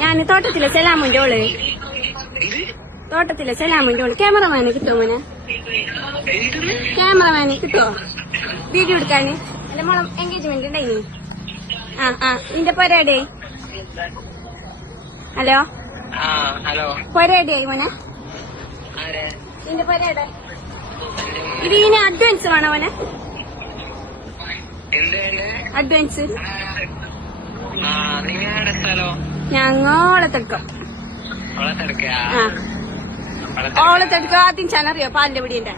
ഞാന് തോട്ടത്തിലെ സലാമുന്റെ ഓള് ക്യാമറമാന് കിട്ടുമോ മോനെ? ക്യാമറമാന് കിട്ടുമോ വീഡിയോ എടുക്കാന്? എന്റെ മോളെ എൻഗേജ്മെന്റ് ഉണ്ടായി. നിന്റെ പൊരേടെ? ഹലോ പൊരേടെ മോനെ? നിന്റെ പൊരേടെ? ഇത് ഇനി അഡ്വാൻസ് വേണോ മോനെ? അഡ്വാൻസ് ഞങ്ങളെടുക്കാം. ഓളത്തെടുക്ക ആദ്യം ചാനറിയോ പാലിന്റെ പിടിന്റെ?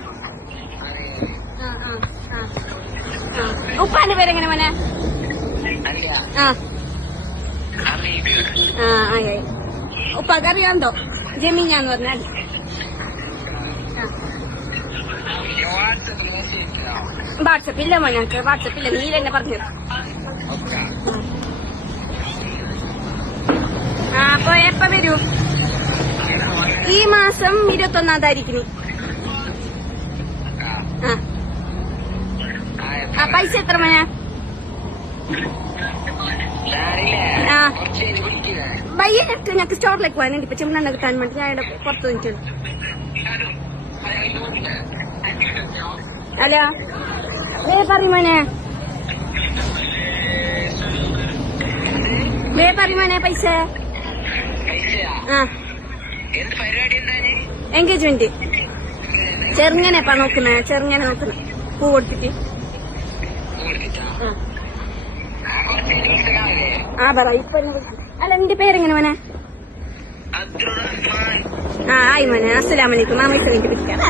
ഉപ്പാന്റെ പേരെങ്ങനെ മോനെ? ഉപ്പാക്ക് അറിയാന്തോ ജമീനാന്ന് പറഞ്ഞാൽ? വാട്സപ്പില്ല മോനക്ക്, വാട്സപ്പില്ല. നീ തന്നെ പറഞ്ഞു. അപ്പൊ എപ്പ വരൂ? ഈ മാസം 21-ാം താരീഖിന്. പൈസ എത്ര മോനെ? വൈകിട്ട് ഞങ്ങൾക്ക് സ്റ്റോറിലേക്ക് പോകാനുണ്ട്. ഇപ്പൊ ചെമ്മണ്ണ കിട്ടാൻ വേണ്ടി ഞാൻ ഇവിടെ പുറത്ത് നിൽക്കുന്നു. ഹലോ പറയുമോനെ? പറയുമോനെ പൈസ? എൻഗേജ്മെന്റ് ചെറുങ്ങനെ നോക്കുന്നേ, ചെറുങ്ങനെ നോക്കുന്ന പൂ കൊടുത്തിട്ട്. പറ ഇപ്പൊ. അല്ല നിന്റെ പേരെങ്ങനെ മോനെ? ആയി മോനെ. അസ്സലാമലൈക്കും. മാമ ഇട്ട് വേണ്ടി പിടിക്കാം.